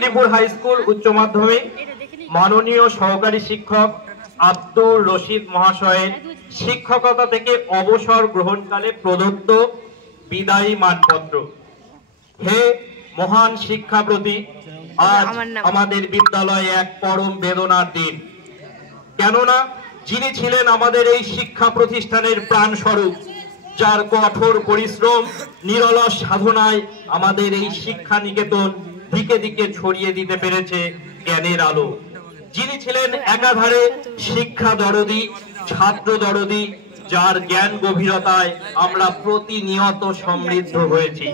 Chandipur high school উচ্চ মাধ্যমিক মাননীয় সহকারী শিক্ষক আব্দুর রশিদ মহাশয়ের শিক্ষকতা থেকে অবসর গ্রহণকালে প্রদত্ত বিদায়ী মানপত্র। হে মহান শিক্ষাপ্রতি, আজ আমাদের বিদ্যালয়ে এক পরম বেদনার দিন। কেননা যিনি ছিলেন আমাদের এই শিক্ষা প্রতিষ্ঠানের প্রাণ স্বরূপ, যার কঠোর পরিশ্রম নিরলস সাধনায় আমাদের এই শিক্ষা নিকেতন দিকে দিকে ছড়িয়ে দিতে পেরেছে জ্ঞানের আলো, যিনি ছিলেন একাধারে শিক্ষা দরদি, ছাত্র দরদি, যার জ্ঞান গভীরতায় আমরা প্রতিনিয়ত সমৃদ্ধ হয়েছি।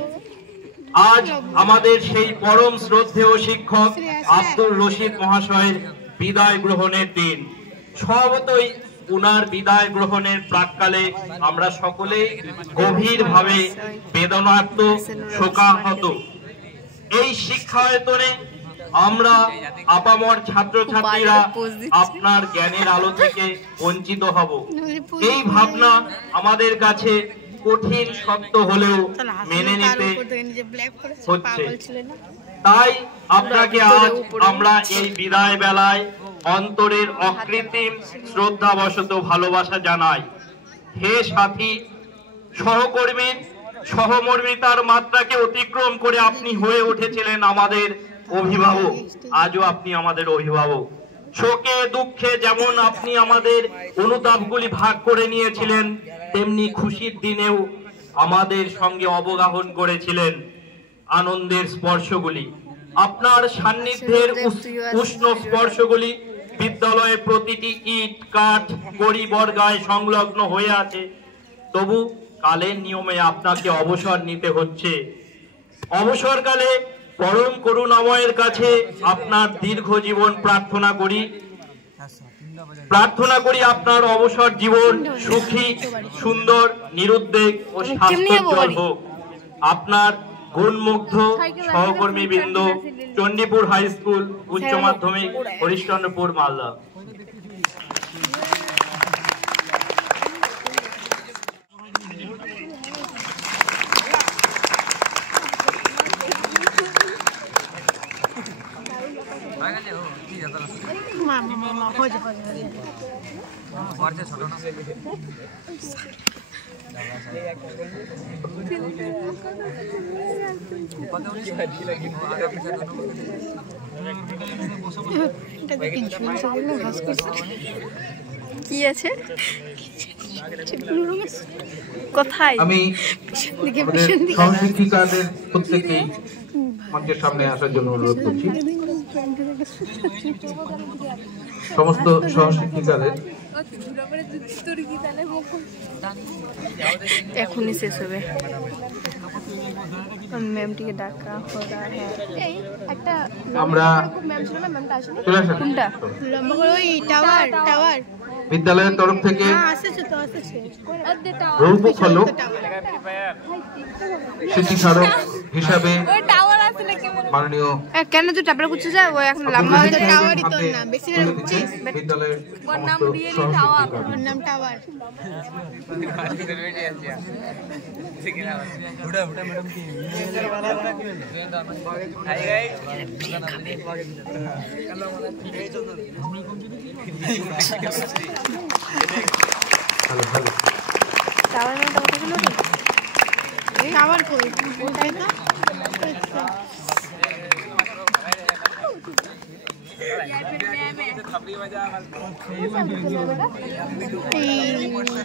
আজ আমাদের সেই পরম শ্রদ্ধেয় শিক্ষক আব্দুর রশিদ মহাশয়ের বিদায় গ্রহণের দিন। স্বভাবতই উনার বিদায় গ্রহণের প্রাক্কালে আমরা সকলেই গভীরভাবে বেদনার্ত, শোকাহত। এই শিক্ষায়তনে আমরা আপামর ছাত্রছাত্রীরা আপনার জ্ঞানের আলো থেকে বঞ্চিত হব, এই ভাবনা আমাদের কাছে কঠিন সত্য হলেও মেনে নিতে হচ্ছে। তাই আপনাকে আজ আমরা এই বিদায় বেলায় অন্তরের অকৃত্রিম শ্রদ্ধাবশত ভালোবাসা জানাই। হে সাথী, সহকর্মীর সহমর্মিতার মাত্রাকে অতিক্রম করে আপনি হয়ে উঠেছিলেন আমাদের অভিভাবক, আজও আপনি আমাদের অভিভাবক। শোকে দুঃখে যেমন আপনি আমাদের অনুতাপগুলি ভাগ করে নিয়েছিলেন, তেমনি খুশির দিনেও আমাদের সঙ্গে অবগাহন করেছিলেন আনন্দের স্পর্শগুলি। আপনার সান্নিধ্যের উষ্ণ স্পর্শগুলি বিদ্যালয়ের প্রতিটি ইট, কাঠ, কড়ি, বর্গায় সংলগ্ন হয়ে আছে। তবু কালের নিয়মে আপনাকে অবসর নিতে হচ্ছে। অবসরকালে পরম করুণাময়ের কাছে আপনার দীর্ঘ জীবন প্রার্থনা করি। আপনার অবসর জীবন সুখী, সুন্দর, নিরুদ্বেগ ও স্বাস্থ্যোজ্জ্বল হোক। আপনার গুণমুগ্ধ সহকর্মী বৃন্দ, চণ্ডীপুর হাই স্কুল উচ্চ মাধ্যমিক, হরিশ্চন্দ্রপুর, মালদা। কি আছে কোথায়? আমি সহশিক্ষিকাদের প্রত্যেকেই মঞ্চের সামনে আসার জন্য অনুরোধ করছি। সমস্ত সহশিক্ষিকাদের এখনই শেষ হবে। ম্যামটিকে ডাকা আমরা বিদ্যালয়ের তরফ থেকে রৌপফলক স্মৃতি স্মারক হিসাবে মাননীয় কেন তুই টাপড়া করছিস? ও এখন লম্বা হয়ে টাওয়ারই তো না, বেশি না হচ্ছে বিদ্যালয়ের সমস্ত সহশিক্ষিকা নাম টাওয়ার। ম্যাডাম কি হাই ভালো ভালো টাওয়ার মানে কথা বলো রে। এই টাওয়ার কই ওটাই তো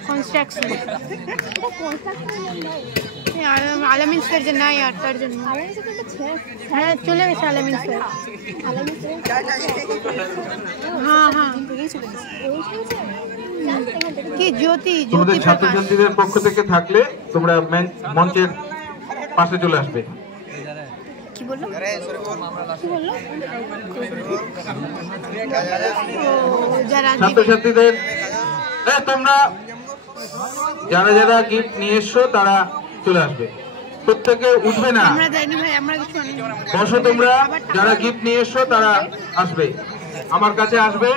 কনস্ট্রাকশন আলামিন স্যার যে নাই আর তার জন্য হ্যাঁ চলে গেছে আলামিন স্যার। হ্যাঁ হ্যাঁ কি জ্যোতি তোমাদের ছাত্রছাত্রীদের পক্ষ থেকে থাকলে তোমরা মঞ্চের পাশে চলে আসবে। কি বললো? ছাত্রছাত্রীদের তোমরা যারা যারা গিফট নিয়ে এসছো তারা চলে আসবে, প্রত্যেকে উঠবে না, বসো। তোমরা যারা গিফট নিয়ে এসছো তারা আসবে, আমার কাছে আসবে।